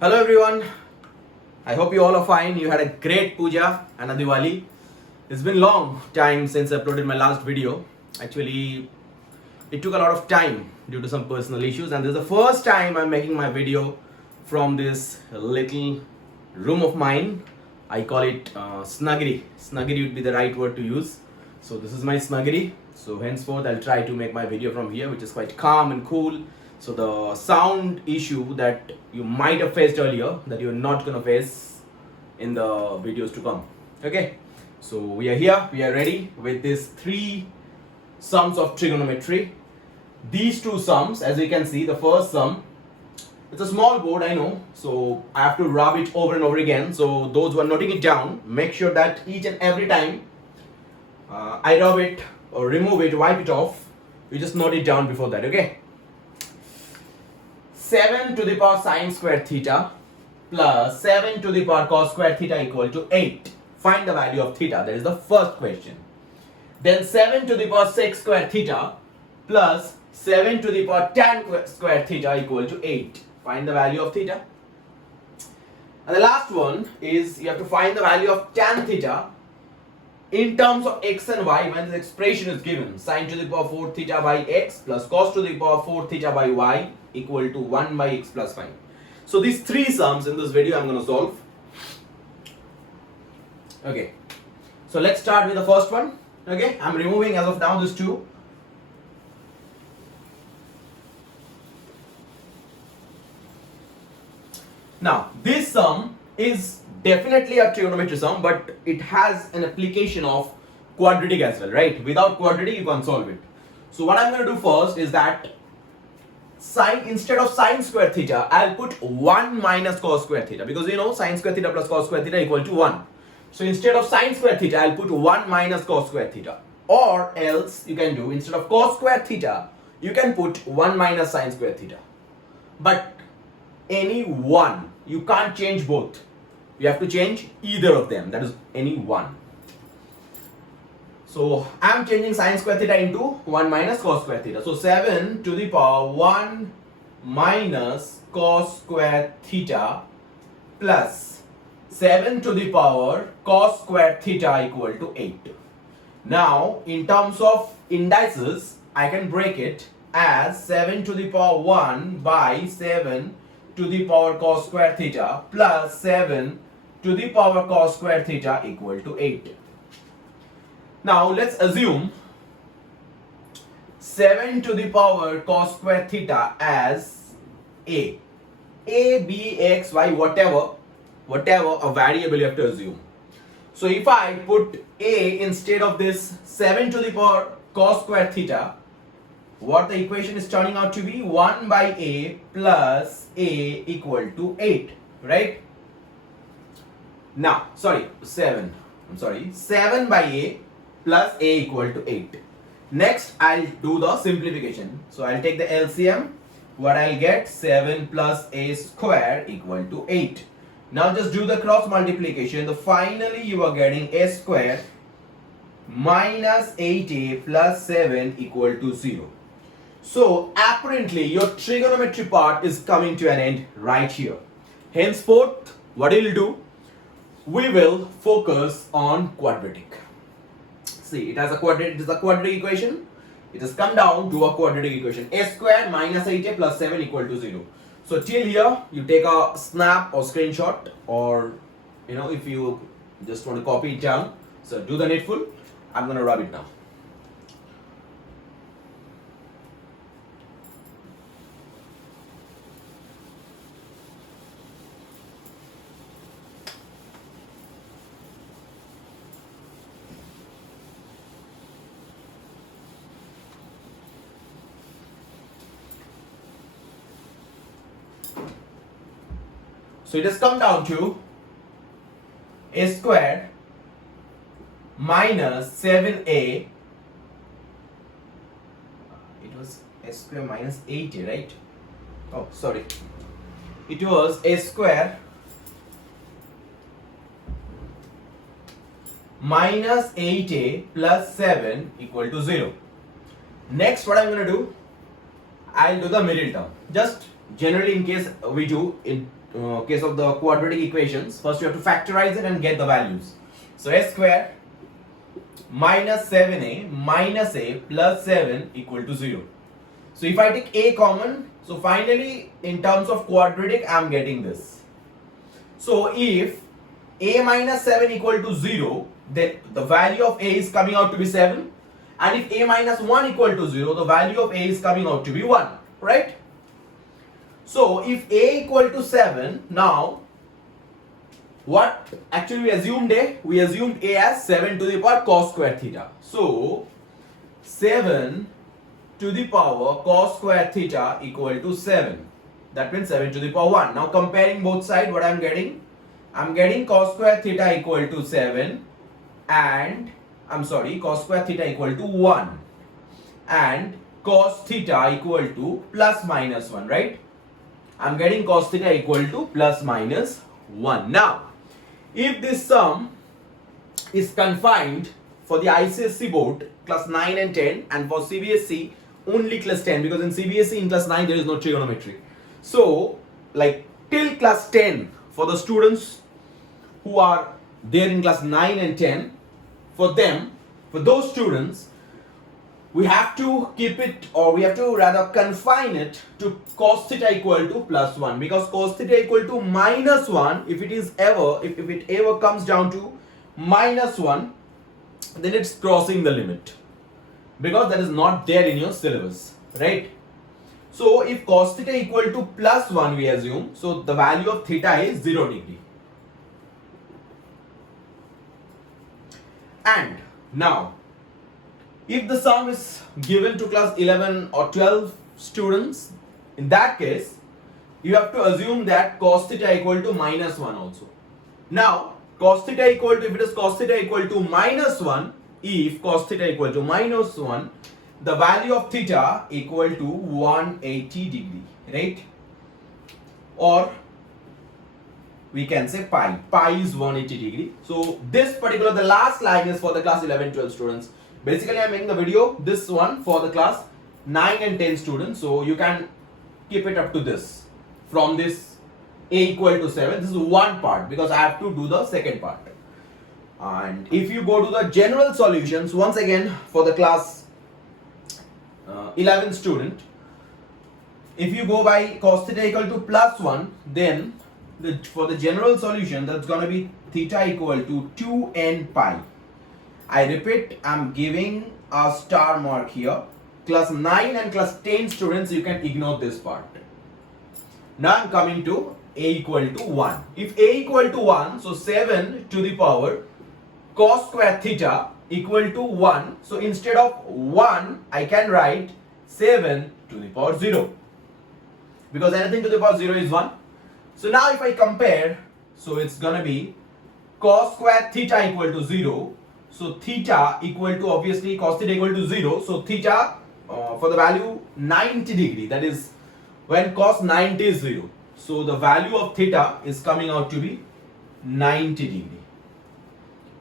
Hello everyone, I hope you all are fine. You had a great puja and a Diwali. It's been long time since I uploaded my last video. Actually, it took a lot of time due to some personal issues, and this is the first time I'm making my video from this little room of mine. I call it snuggery. Snuggery would be the right word to use. So this is my snuggery. So henceforth I'll try to make my video from here, which is quite calm and cool. So the sound issue that you might have faced earlier, that you're not gonna face in the videos to come. Okay, so we are here, we are ready with these three sums of trigonometry. These two sums, as you can see, the first sum, it's a small board, I know, so I have to rub it over and over again. So those who are noting it down, make sure that each and every time I rub it or remove it, wipe it off, you just note it down before that. Okay, 7 to the power sine square theta plus 7 to the power cos square theta equal to 8. Find the value of theta. That is the first question. Then 7 to the power sec square theta plus 7 to the power tan square theta equal to 8. Find the value of theta. And the last one is you have to find the value of tan theta in terms of x and y when this expression is given. Sine to the power 4 theta by x plus cos to the power 4 theta by y equal to 1 by x plus 5. So these three sums in this video I'm going to solve. Okay, so let's start with the first one. Okay, I'm removing as of now this 2. Now this sum is definitely a trigonometry sum, but it has an application of quadratic as well, right? Without quadratic you can't solve it. So what I'm going to do first is that sine, instead of sine square theta, I'll put 1 minus cos square theta, because you know sine square theta plus cos square theta equal to 1. So instead of sine square theta, I'll put 1 minus cos square theta. Or else you can do, instead of cos square theta, you can put 1 minus sine square theta. But any one, you can't change both. You have to change either of them, that is any one. So I'm changing sine square theta into 1 minus cos square theta. So 7 to the power 1 minus cos square theta plus 7 to the power cos square theta equal to 8. Now in terms of indices, I can break it as 7 to the power 1 by 7 to the power cos square theta plus 7 to the power cos square theta equal to 8. Now let's assume 7 to the power cos square theta as a, b, x, y, whatever a variable you have to assume. So if I put a instead of this 7 to the power cos square theta, what the equation is turning out to be 1 by a plus a equal to 8, right? Now, 7 by a plus a equal to 8. Next, I'll do the simplification. So I'll take the LCM. What I'll get, 7 plus a square equal to 8. Now just do the cross multiplication. Finally you are getting a square minus 8a plus 7 equal to 0. So apparently your trigonometry part is coming to an end right here. Henceforth, what we'll do, we will focus on quadratic. See, it is a quadratic equation. It has come down to a quadratic equation. A square minus 8a plus 7 equal to 0. So till here, you take a snap or screenshot, or if you just want to copy it down. So do the needful. I'm going to rub it now. So it has come down to a square minus 7a. It was a square minus 8a, right? Oh, sorry. It was a square minus 8a plus 7 equal to 0. Next, what I'm going to do, I'll do the middle term. Just generally, in case we do in case of the quadratic equations, first you have to factorize it and get the values. So a square minus 7a minus a plus 7 equal to 0. So if I take a common, so finally in terms of quadratic I am getting this. So if a minus 7 equal to 0, then the value of a is coming out to be 7, and if a minus 1 equal to 0, the value of a is coming out to be 1, right? So if a equal to 7, now what actually we assumed a? We assumed a as 7 to the power cos square theta. So 7 to the power cos square theta equal to 7. That means 7 to the power 1. Now comparing both sides, what I am getting? I am getting cos square theta equal to 7 and cos square theta equal to 1 and cos theta equal to plus minus 1, right? I am getting cos theta equal to plus minus 1. Now, if this sum is confined for the ICSE board class 9 and 10 and for CBSE only class 10, because in CBSE in class 9 there is no trigonometry. So like till class 10 for the students who are there in class 9 and 10, for those students we have to keep it, or we have to rather confine it to cos theta equal to plus 1, because cos theta equal to minus 1, if it ever comes down to minus 1, then it's crossing the limit, because that is not there in your syllabus, right? So if cos theta equal to plus 1 we assume, so the value of theta is 0 degree. And now if the sum is given to class 11 or 12 students, in that case you have to assume that cos theta equal to minus 1 also. Now cos theta equal to, if it is cos theta equal to minus 1, if cos theta equal to minus 1, the value of theta equal to 180 degree, right? Or we can say pi is 180 degree. So this particular, the last line is for the class 11 12 students. Basically I am making the video, this one for the class 9 and 10 students, so you can keep it up to this, from this a equal to 7. This is one part because I have to do the second part. And if you go to the general solutions, once again for the class 11 student, if you go by cos theta equal to plus 1, then for the general solution that's going to be theta equal to 2n pi. I repeat, I'm giving a star mark here. Class 9 and class 10 students, you can ignore this part. Now I'm coming to a equal to 1. If a equal to 1, so 7 to the power cos square theta equal to 1. So instead of 1, I can write 7 to the power 0. Because anything to the power 0 is 1. So now if I compare, so it's gonna be cos square theta equal to 0. So theta equal to, obviously cos theta equal to 0. So theta for the value 90 degree, that is when cos 90 is 0. So the value of theta is coming out to be 90 degree.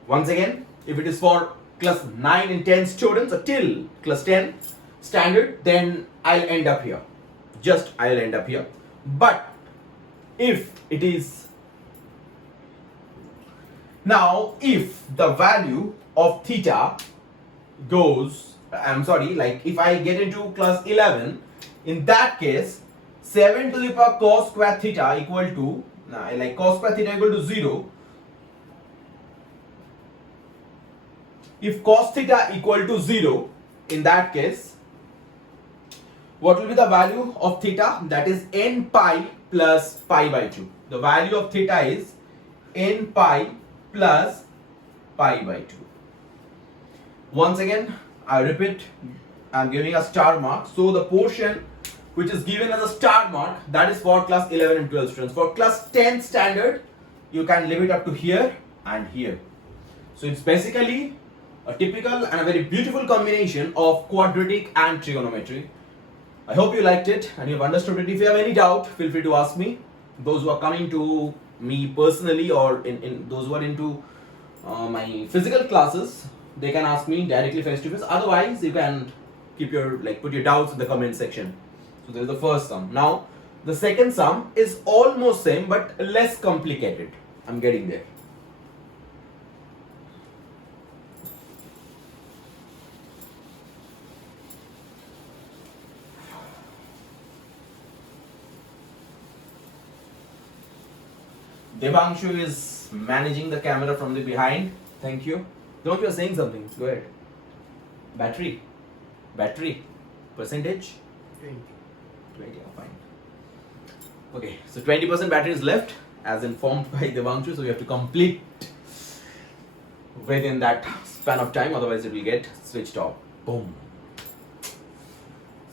Once again, if it is for class 9 and 10 students or till class 10 standard, then I'll end up here. I'll end up here. But if it is, now if the value of theta goes, like if I get into class 11, in that case 7 to the power cos square theta equal to, like cos square theta equal to 0. If cos theta equal to 0, in that case what will be the value of theta? That is n pi plus pi by 2. The value of theta is n pi plus pi by 2. Once again, I repeat, I am giving a star mark. So the portion which is given as a star mark, that is for class 11 and 12 students. For class 10 standard, you can leave it up to here and here. So it's basically a typical and a very beautiful combination of quadratic and trigonometry. I hope you liked it and you've understood it. If you have any doubt, feel free to ask me. Those who are coming to me personally, or in those who are into my physical classes, they can ask me directly face to face. Otherwise, you can keep your put your doubts in the comment section. So this is the first sum. Now The second sum is almost same but less complicated. I'm getting there. Devanshu is managing the camera from the behind. Thank you. Don't you are saying something? Go ahead. Battery. Percentage? 20. Fine. Okay, so 20% battery is left as informed by Devanshu, so we have to complete within that span of time, otherwise it will get switched off. Boom.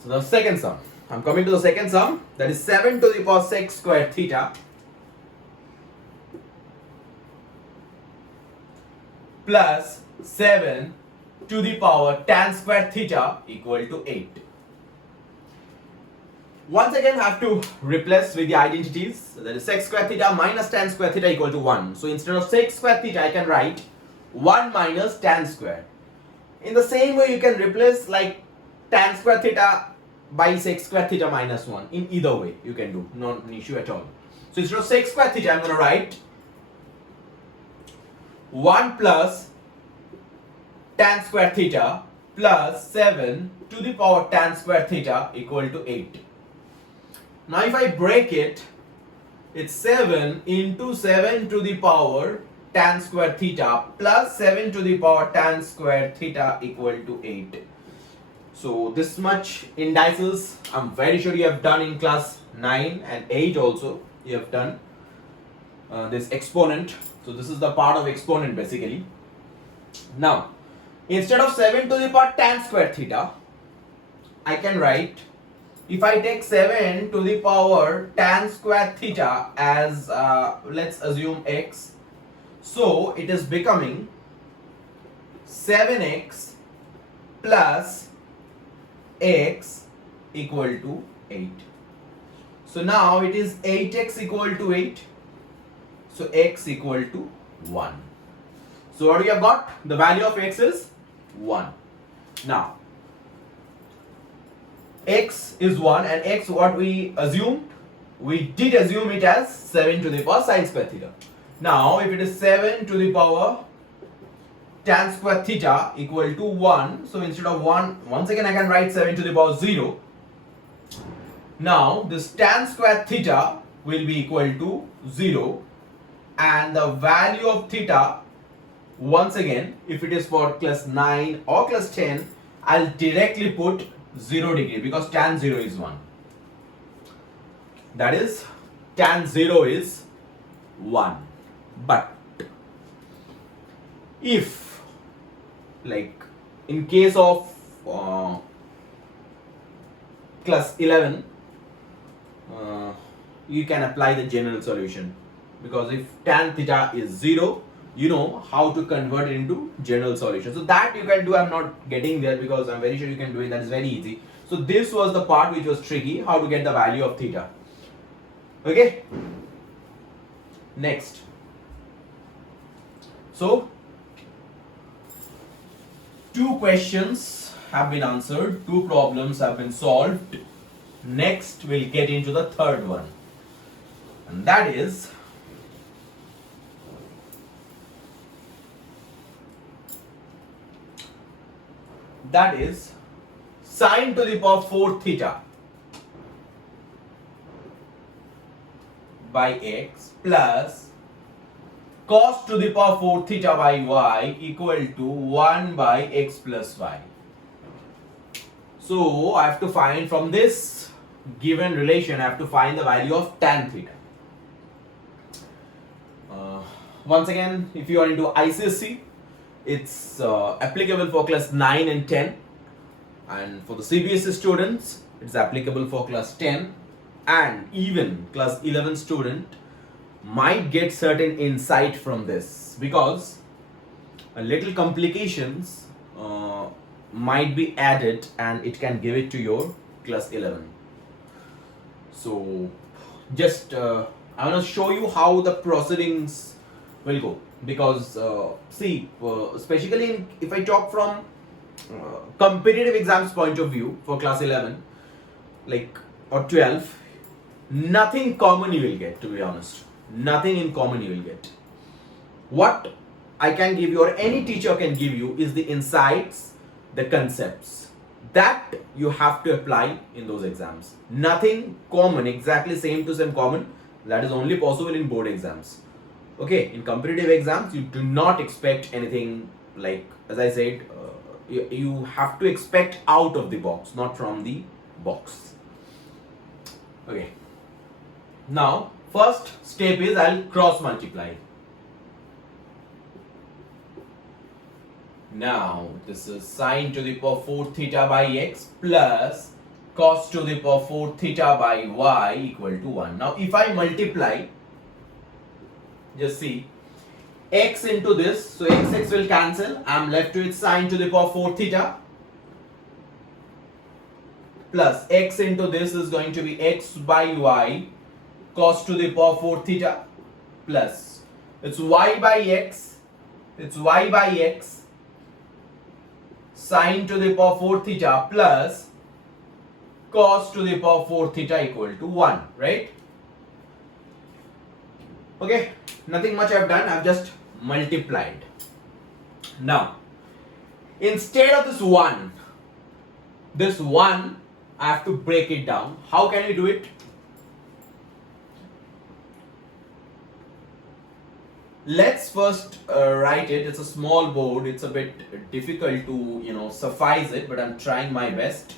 So the second sum. I'm coming to the second sum, that is 7 to the power 6 square theta plus 7 to the power tan square theta equal to 8. Once again, I have to replace with the identities. So that is sec square theta minus tan square theta equal to 1. So instead of sec square theta, I can write 1 minus tan square. In the same way, you can replace like tan square theta by sec square theta minus 1. In either way, you can do. Not an issue at all. So instead of sec square theta, I'm going to write 1 plus tan square theta plus 7 to the power tan square theta equal to 8. Now if I break it, it's 7 into 7 to the power tan square theta plus 7 to the power tan square theta equal to 8. So this much indices I'm very sure you have done in class 9 and 8 also. You have done this exponent. So this is the part of exponent basically. Now instead of 7 to the power tan square theta, I can write, if I take 7 to the power tan square theta as let's assume x, so it is becoming 7x plus x equal to 8. So now it is 8x equal to 8. So x equal to 1. So what we have got? The value of x is 1. Now x is 1 and x what we assumed? We did assume it as 7 to the power sine square theta. Now if it is 7 to the power tan square theta equal to 1, so instead of 1, once again I can write 7 to the power 0. Now this tan square theta will be equal to 0 and the value of theta, once again, if it is for class 9 or class 10, I'll directly put 0 degree because tan 0 is 1. That is, tan 0 is 1. But if, like in case of class 11, you can apply the general solution, because if tan theta is 0, you know how to convert it into general solution. So that you can do. I'm not getting there because I'm very sure you can do it. That is very easy. So this was the part which was tricky, how to get the value of theta. Okay. Next. So 2 questions have been answered, 2 problems have been solved. Next we'll get into the third one, and that is sine to the power 4 theta by x plus cos to the power 4 theta by y equal to 1 by x plus y. So I have to find from this given relation, I have to find the value of tan theta. Once again, if you are into ICSE, it's applicable for class 9 and 10, and for the CBSE students it's applicable for class 10, and even class 11 student might get certain insight from this, because a little complications might be added and it can give it to your class 11. So just I want to show you how the proceedings will go, because see, especially if I talk from competitive exams point of view for class 11 like or 12, nothing common you will get, to be honest. Nothing in common you will get. What I can give you, or any teacher can give you, is the insights, the concepts that you have to apply in those exams. Nothing common, exactly same to same common, that is only possible in board exams. Okay, in competitive exams, you do not expect anything like, as I said, you have to expect out of the box, not from the box. Okay. Now, first step is I'll cross multiply. Now, this is sine to the power 4 theta by x plus cos to the power 4 theta by y equal to 1. Now, if I multiply, just see, x into this, so x will cancel. I am left with sine to the power 4 theta plus x into this is going to be x by y cos to the power 4 theta plus it's y by x sine to the power 4 theta plus cos to the power 4 theta equal to 1, right? Okay, nothing much I've done, I've just multiplied. Now, instead of this 1, I have to break it down. How can we do it? Let's first write it. It's a small board. It's a bit difficult to, suffice it, but I'm trying my best.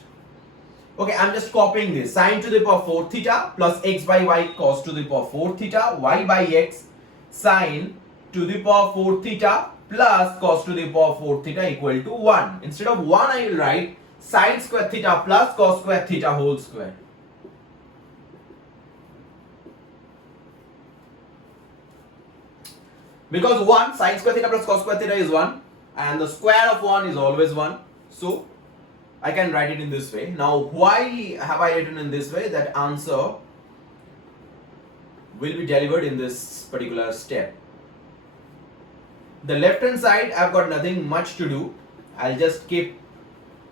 Okay, I'm just copying this. Sine to the power 4 theta plus x by y cos to the power 4 theta, y by x sine to the power 4 theta plus cos to the power 4 theta equal to 1. Instead of 1, I will write sine square theta plus cos square theta whole square. Because 1, sine square theta plus cos square theta is 1, and the square of 1 is always 1. So, I can write it in this way. Now, why have I written in this way? That answer will be delivered in this particular step. The left hand side, I've got nothing much to do. I'll just keep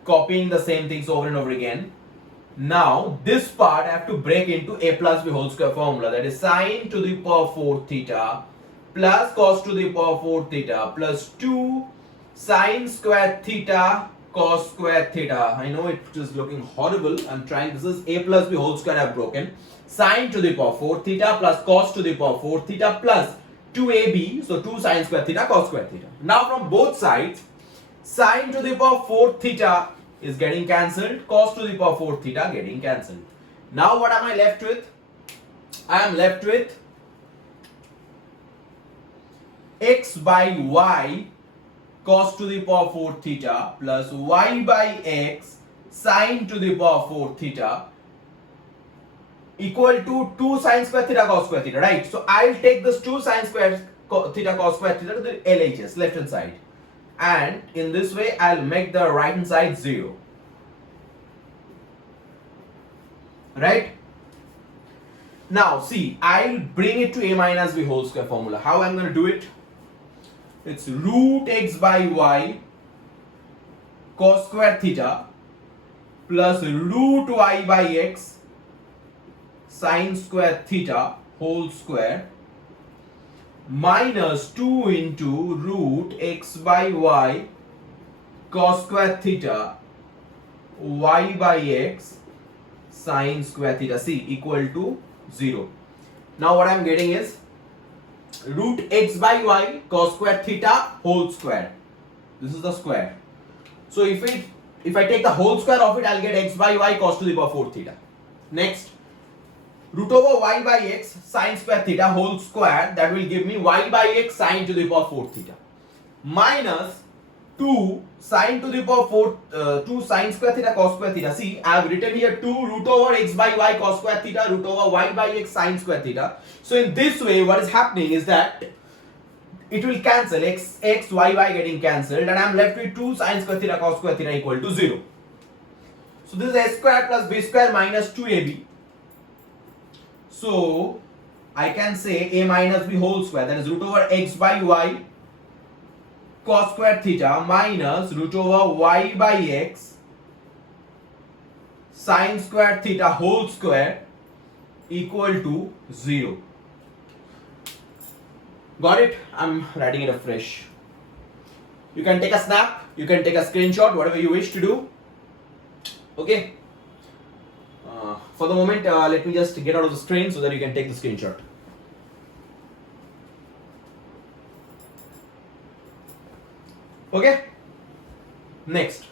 copying the same things over and over again. Now, this part I have to break into a plus b whole square formula. That is sine to the power 4 theta plus cos to the power 4 theta plus 2 sine square theta cos square theta. I know it is looking horrible. I'm trying. This is a plus b whole square I've broken. Sine to the power 4 theta plus cos to the power 4 theta plus 2ab. So 2 sine square theta cos square theta. Now from both sides, sine to the power 4 theta is getting cancelled. Cos to the power 4 theta getting cancelled. Now what am I left with? I am left with x by y cos to the power 4 theta plus y by x sine to the power 4 theta equal to 2 sine square theta cos square theta, right? So I'll take this 2 sine square theta cos square theta to the LHS, left hand side, and in this way I'll make the right hand side 0, right? Now see, I'll bring it to a minus b whole square formula. How I'm going to do it? It's root x by y cos square theta plus root y by x sine square theta whole square minus 2 into root x by y cos square theta y by x sine square theta, see, equal to 0. Now what I am getting is root x by y cos square theta whole square. This is the square. So if I take the whole square of it, I'll get x by y cos to the power 4 theta. Next, root over y by x sine square theta whole square, that will give me y by x sine to the power 4 theta minus 2 sine to the power 2 sine square theta cos square theta. See, I have written here 2 root over x by y cos square theta root over y by x sine square theta. So in this way, what is happening is that it will cancel, x y getting cancelled, and I am left with 2 sine square theta cos square theta equal to 0. So this is a square plus b square minus 2ab. So I can say a minus b whole square, that is root over x by y cos square theta minus root over y by x sine square theta whole square equal to 0. Got it? I'm writing it afresh. You can take a snap, you can take a screenshot, whatever you wish to do. Okay. For the moment, let me just get out of the screen so that you can take the screenshot. Okay. Next.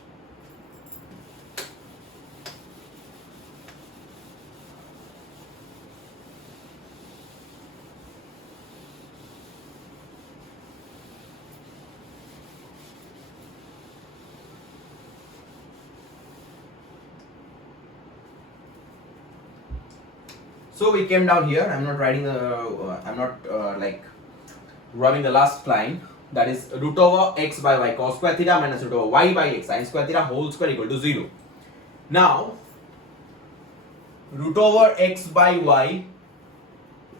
So we came down here. I'm not writing like rubbing the last line. That is root over x by y cos square theta minus root over y by x sin square theta whole square equal to 0. Now root over x by y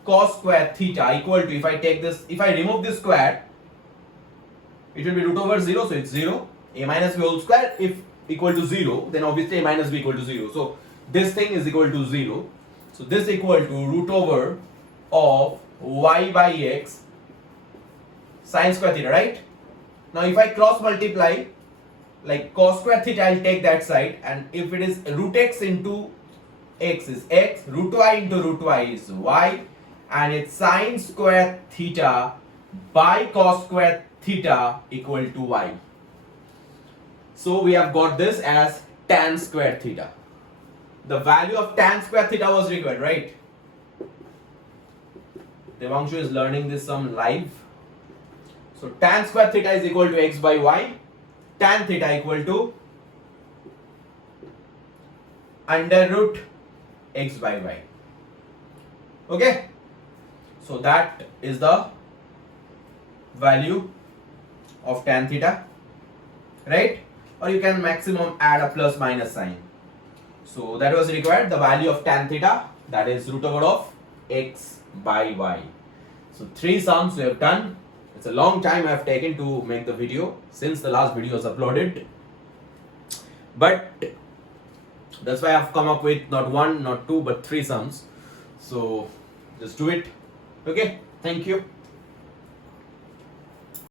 cos square theta equal to, if I take this, if I remove this square, it will be root over 0, so it's 0. A minus b whole square, if equal to 0, then obviously a minus b equal to 0. So this thing is equal to 0. So this equal to root over of y by x sin square theta, right? Now if I cross multiply, like cos square theta, I'll take that side, and if it is root x into x is x, root y into root y is y, and it's sin square theta by cos square theta equal to y. So we have got this as tan square theta. The value of tan square theta was required, right? Devanshu is learning this some live. So tan square theta is equal to x by y. Tan theta equal to under root x by y. Okay? So that is the value of tan theta, right? Or you can maximum add a plus minus sign. So that was required, the value of tan theta, that is root over of x by y. So 3 sums we have done. It's a long time I have taken to make the video since the last video was uploaded. But that's why I have come up with not 1, not 2, but 3 sums. So just do it. Okay, thank you.